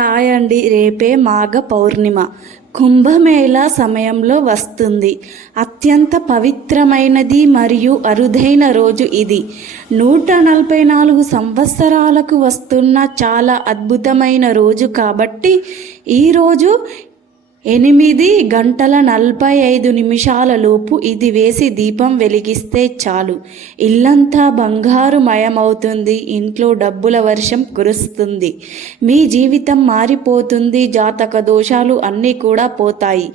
Hi అండి. రేపే మాఘ పౌర్ణిమ. కుంభమేళా సమయంలో వస్తుంది. అత్యంత పవిత్రమైనది మరియు అరుదైన రోజు ఇది. నూట నలభై నాలుగు సంవత్సరాలకు వస్తున్న చాలా అద్భుతమైన రోజు కాబట్టి ఈరోజు ఎనిమిది గంటల నలభై ఐదు నిమిషాల లోపు ఇది వేసి దీపం వెలిగిస్తే చాలు. ఇల్లంతా బంగారుమయమవుతుంది. ఇంట్లో డబ్బుల వర్షం కురుస్తుంది. మీ జీవితం మారిపోతుంది. జాతక దోషాలు అన్నీ కూడా పోతాయి.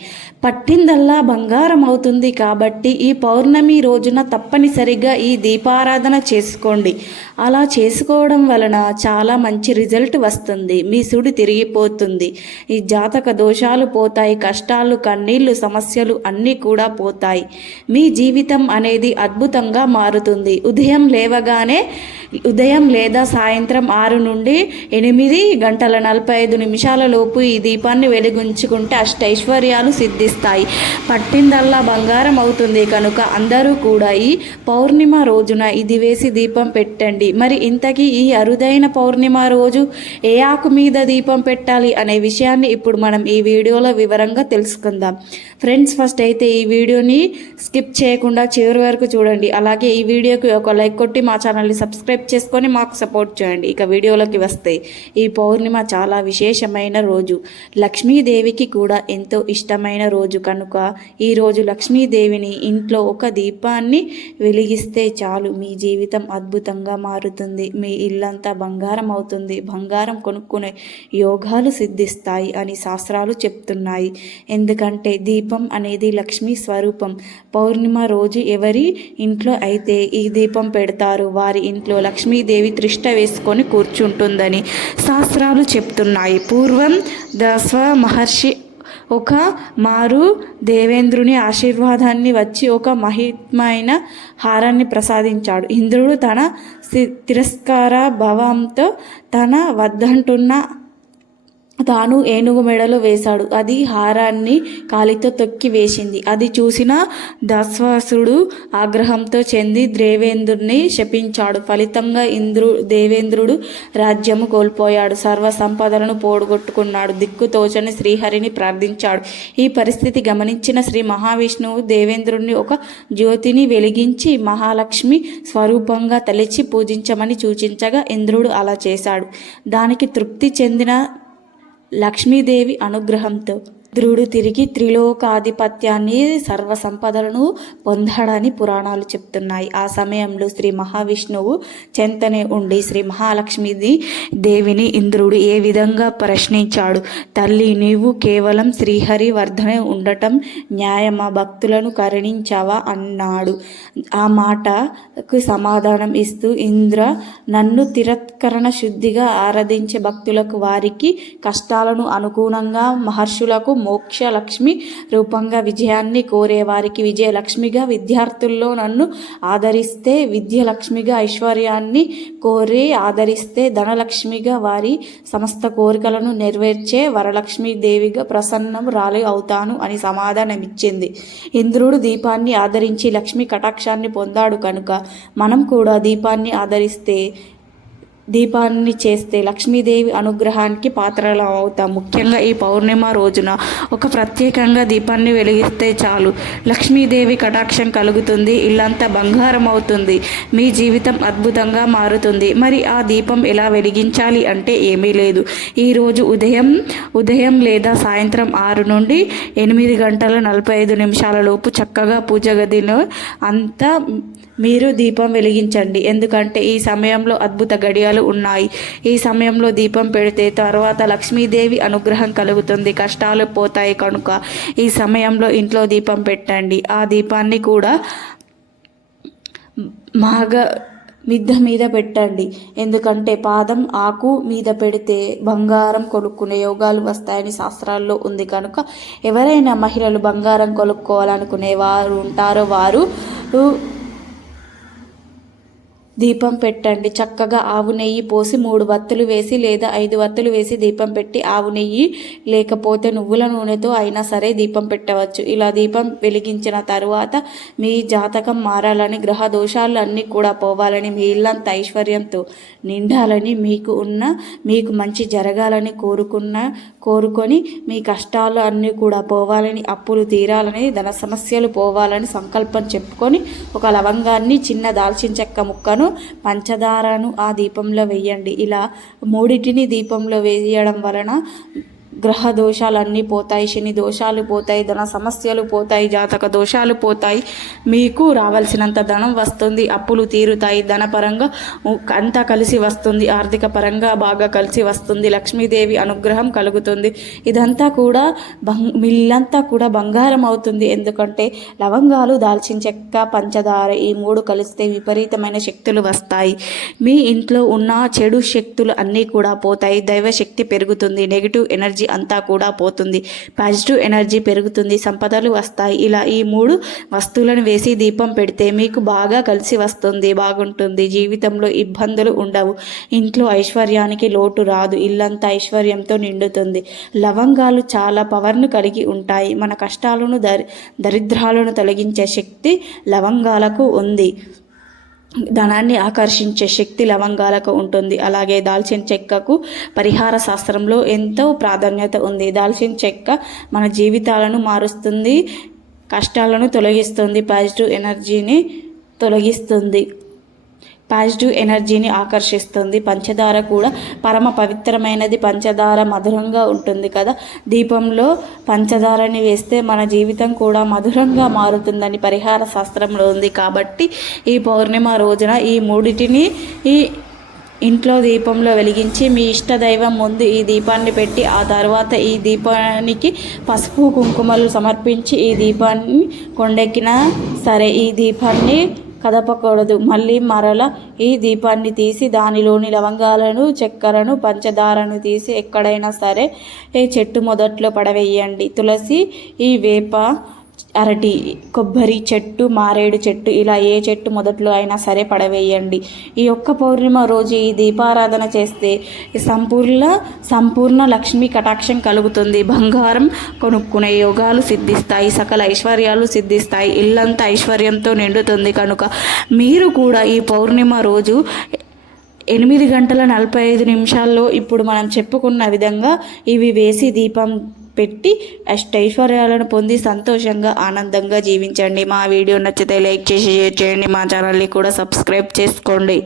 పట్టిందల్లా బంగారం అవుతుంది కాబట్టి ఈ పౌర్ణమి రోజున తప్పనిసరిగా ఈ దీపారాధన చేసుకోండి. అలా చేసుకోవడం వలన చాలా మంచి రిజల్ట్ వస్తుంది. మీ సుడి తిరిగిపోతుంది. ఈ జాతక దోషాలు పోతాయి కష్టాలు కన్నీళ్ళు సమస్యలు అన్నీ కూడా పోతాయి. మీ జీవితం అనేది అద్భుతంగా మారుతుంది. ఉదయం లేవగానే ఉదయం లేదా సాయంత్రం ఆరు నుండి ఎనిమిది గంటల నలభై ఐదు నిమిషాల లోపు ఈ దీపాన్ని వెలిగించుకుంటే అష్టైశ్వర్యాలు సిద్ధిస్తాయి. పట్టిందల్లా బంగారం అవుతుంది కనుక అందరూ కూడా ఈ పౌర్ణిమ రోజున ఇది వేసి దీపం పెట్టండి. మరి ఇంతకీ ఈ అరుదైన పౌర్ణిమ రోజు ఏ ఆకు మీద దీపం పెట్టాలి అనే విషయాన్ని ఇప్పుడు మనం ఈ వీడియోలో వివరంగా తెలుసుకుందాం. ఫ్రెండ్స్ ఫస్ట్ అయితే ఈ వీడియోని స్కిప్ చేయకుండా చివరి వరకు చూడండి. అలాగే ఈ వీడియోకి ఒక లైక్ కొట్టి మా ఛానల్ని సబ్స్క్రైబ్ చేసుకొని మాకు సపోర్ట్ చేయండి. ఇక వీడియోలోకి వస్తే ఈ పౌర్ణిమ చాలా విశేషమైన రోజు. లక్ష్మీదేవికి కూడా ఎంతో ఇష్టమైన రోజు. కనుక ఈ రోజు లక్ష్మీదేవిని ఇంట్లో ఒక దీపాన్ని వెలిగిస్తే చాలు. మీ జీవితం అద్భుతంగా మారుతుంది. మీ ఇల్లంతా బంగారం అవుతుంది. బంగారం కొనుక్కునే యోగాలు సిద్ధిస్తాయి అని శాస్త్రాలు చెప్తున్నాయి. ఎందుకంటే దీపం అనేది లక్ష్మీ స్వరూపం. పౌర్ణిమ రోజు ఎవరి ఇంట్లో అయితే ఈ దీపం పెడతారు వారి ఇంట్లో లక్ష్మీదేవి త్రిష్ట వేసుకొని కూర్చుంటుందని శాస్త్రాలు చెప్తున్నాయి. పూర్వం దస్వ మహర్షి ఒక మారు దేవేంద్రుని ఆశీర్వాదాన్ని వచ్చి ఒక మహిమైన హారాన్ని ప్రసాదించాడు. ఇంద్రుడు తన సి- తిరస్కార భావంతో తన వద్దంటున్న తాను ఏనుగు మెడలో వేశాడు. అది హారాన్ని కాలితో తొక్కి వేసింది. అది చూసిన దశ్వాసుడు ఆగ్రహంతో చెంది దేవేంద్రుడిని శపించాడు. ఫలితంగా ఇంద్రు దేవేంద్రుడు రాజ్యము కోల్పోయాడు. సర్వ సంపదలను పోడగొట్టుకున్నాడు దిక్కు తోచని శ్రీహరిని ప్రార్థించాడు. ఈ పరిస్థితి గమనించిన శ్రీ మహావిష్ణువు దేవేంద్రుడిని ఒక జ్యోతిని వెలిగించి మహాలక్ష్మి స్వరూపంగా తలిచి పూజించమని సూచించగా ఇంద్రుడు అలా చేశాడు. దానికి తృప్తి చెందిన లక్ష్మీదేవి అనుగ్రహంతో ధ్రువుడు తిరిగి త్రిలోకాధిపత్యాన్ని సర్వసంపదలను పొందాడని పురాణాలు చెప్తున్నాయి. ఆ సమయంలో శ్రీ మహావిష్ణువు చెంతనే ఉండి శ్రీ మహాలక్ష్మిది దేవిని ఇంద్రుడు ఏ విధంగా ప్రశ్నించాడు? తల్లి నీవు కేవలం శ్రీహరి వర్ధనే ఉండటం న్యాయమా? భక్తులను కరుణించావా? అన్నాడు. ఆ మాటకు సమాధానం ఇస్తూ ఇంద్ర నన్ను తిరత్కరణ శుద్ధిగా ఆరాధించే భక్తులకు వారికి కష్టాలను అనుగుణంగా మహర్షులకు మోక్ష లక్ష్మి రూపంగా విజయాన్ని కోరే వారికి విజయలక్ష్మిగా విద్యార్థుల్లో నన్ను ఆదరిస్తే విద్యలక్ష్మిగా ఐశ్వర్యాన్ని కోరి ఆదరిస్తే ధనలక్ష్మిగా వారి సమస్త కోరికలను నెరవేర్చే వరలక్ష్మి దేవిగా ప్రసన్నం రాలి అవుతాను అని సమాధానమిచ్చింది. ఇంద్రుడు దీపాన్ని ఆదరించి లక్ష్మి కటాక్షాన్ని పొందాడు కనుక మనం కూడా దీపాన్ని ఆదరిస్తే దీపాన్ని చేస్తే లక్ష్మీదేవి అనుగ్రహానికి పాత్రలు అవుతాం ముఖ్యంగా ఈ పౌర్ణిమ రోజున ఒక ప్రత్యేకంగా దీపాన్ని వెలిగిస్తే చాలు. లక్ష్మీదేవి కటాక్షం కలుగుతుంది ఇల్లంతా బంగారం అవుతుంది మీ జీవితం అద్భుతంగా మారుతుంది. మరి ఆ దీపం ఎలా వెలిగించాలి అంటే ఏమీ లేదు. ఈరోజు ఉదయం ఉదయం లేదా సాయంత్రం ఆరు నుండి ఎనిమిది గంటల నలభై ఐదు నిమిషాల లోపు చక్కగా పూజ గదిలో అంతా మీరు దీపం వెలిగించండి. ఎందుకంటే ఈ సమయంలో అద్భుత గడియాలు ఉన్నాయి. ఈ సమయంలో దీపం పెడితే తర్వాత లక్ష్మీదేవి అనుగ్రహం కలుగుతుంది. కష్టాలు పోతాయి కనుక ఈ సమయంలో ఇంట్లో దీపం పెట్టండి. ఆ దీపాన్ని కూడా మాగ మిద్ద మీద పెట్టండి. ఎందుకంటే పాదం ఆకు మీద పెడితే బంగారం కొనుక్కునే యోగాలు వస్తాయని శాస్త్రాల్లో ఉంది కనుక ఎవరైనా మహిళలు బంగారం కొనుక్కోవాలనుకునే వారు ఉంటారో వారు దీపం పెట్టండి. చక్కగా ఆవు నెయ్యి పోసి మూడు వత్తులు వేసి లేదా ఐదు వత్తులు వేసి దీపం పెట్టి ఆవు నెయ్యి లేకపోతే నువ్వుల నూనెతో అయినా సరే దీపం పెట్టవచ్చు. ఇలా దీపం వెలిగించిన తరువాత మీ జాతకం మారాలని గ్రహ దోషాలు అన్నీ కూడా పోవాలని మీ ఇల్లంత ఐశ్వర్యంతో నిండాలని మీకు ఉన్న మీకు మంచి జరగాలని కోరుకున్న కోరుకొని మీ కష్టాలు అన్నీ కూడా పోవాలని అప్పులు తీరాలని ధన సమస్యలు పోవాలని సంకల్పం చెప్పుకొని ఒక లవంగాన్ని చిన్న దాల్చిన చెక్క ముక్కను పంచదారను ఆ దీపంలో వేయండి. ఇలా మూడింటిని దీపంలో వేయడం వలన గ్రహ దోషాలన్నీ పోతాయి శని దోషాలు పోతాయి ధన సమస్యలు పోతాయి జాతక దోషాలు పోతాయి. మీకు రావాల్సినంత ధనం వస్తుంది అప్పులు తీరుతాయి. ధనపరంగా అంతా కలిసి వస్తుంది ఆర్థిక పరంగా బాగా కలిసి వస్తుంది. లక్ష్మీదేవి అనుగ్రహం కలుగుతుంది. ఇదంతా కూడా బంగ్ మిల్లంతా కూడా బంగారం అవుతుంది. ఎందుకంటే లవంగాలు దాల్చిన చెక్క పంచదార ఈ మూడు కలిస్తే విపరీతమైన శక్తులు వస్తాయి. మీ ఇంట్లో ఉన్న చెడు శక్తులు అన్నీ కూడా పోతాయి. దైవశక్తి పెరుగుతుంది. నెగిటివ్ ఎనర్జీ అంతా కూడా పోతుంది. పాజిటివ్ ఎనర్జీ పెరుగుతుంది సంపదలు వస్తాయి. ఇలా ఈ మూడు వస్తువులను వేసి దీపం పెడితే మీకు బాగా కలిసి వస్తుంది బాగుంటుంది. జీవితంలో ఇబ్బందులు ఉండవు. ఇంట్లో ఐశ్వర్యానికి లోటు రాదు. ఇల్లంతా ఐశ్వర్యంతో నిండుతుంది. లవంగాలు చాలా పవర్ను కలిగి ఉంటాయి. మన కష్టాలను దరి దరిద్రాలను తొలగించే శక్తి లవంగాలకు ఉంది. ధనాన్ని ఆకర్షించే శక్తి లవంగాలకు ఉంటుంది. అలాగే దాల్చిన చెక్కకు పరిహార శాస్త్రంలో ఎంతో ప్రాధాన్యత ఉంది. దాల్చిన చెక్క మన జీవితాలను మారుస్తుంది కష్టాలను తొలగిస్తుంది పాజిటివ్ ఎనర్జీని తొలగిస్తుంది. పాజిటివ్ ఎనర్జీని ఆకర్షిస్తుంది. పంచదార కూడా పరమ పవిత్రమైనది. పంచదార మధురంగా ఉంటుంది కదా. దీపంలో పంచదారని వేస్తే మన జీవితం కూడా మధురంగా మారుతుందని పరిహార శాస్త్రంలో ఉంది. కాబట్టి ఈ పౌర్ణిమ రోజున ఈ మూడిటిని ఈ ఇంట్లో దీపంలో వెలిగించి మీ ఇష్ట దైవం ముందు ఈ దీపాన్ని పెట్టి ఆ తర్వాత ఈ దీపానికి పసుపు కుంకుమలు సమర్పించి ఈ దీపాన్ని కొండెక్కిన సరే ఈ దీపాన్ని కదపకూడదు. మళ్ళీ మరల ఈ దీపాన్ని తీసి దానిలోని లవంగాలను చక్కెరను పంచదారను తీసి ఎక్కడైనా సరే ఈ చెట్టు మొదట్లో పడవేయండి. తులసి ఈ వేప అరటి కొబ్బరి చెట్టు మారేడు చెట్టు ఇలా ఏ చెట్టు మొదట్లో అయినా సరే పడవేయండి. ఈ ఒక్క పౌర్ణిమ రోజు ఈ దీపారాధన చేస్తే సంపూర్ణ సంపూర్ణ లక్ష్మీ కటాక్షం కలుగుతుంది. బంగారం కొనుక్కునే యోగాలు సిద్ధిస్తాయి సకల ఐశ్వర్యాలు సిద్ధిస్తాయి. ఇల్లంతా ఐశ్వర్యంతో నిండుతుంది కనుక మీరు కూడా ఈ పౌర్ణిమ రోజు ఎనిమిది గంటల నలభై ఐదు నిమిషాల్లో ఇప్పుడు మనం చెప్పుకున్న విధంగా ఇవి వేసి దీపం పెట్టి అష్టైశ్వర్యాలను పొంది సంతోషంగా ఆనందంగా జీవించండి. మా వీడియో నచ్చితే లైక్ చేసి షేర్ చేయండి. మా ఛానల్ని కూడా సబ్స్క్రైబ్ చేసుకోండి.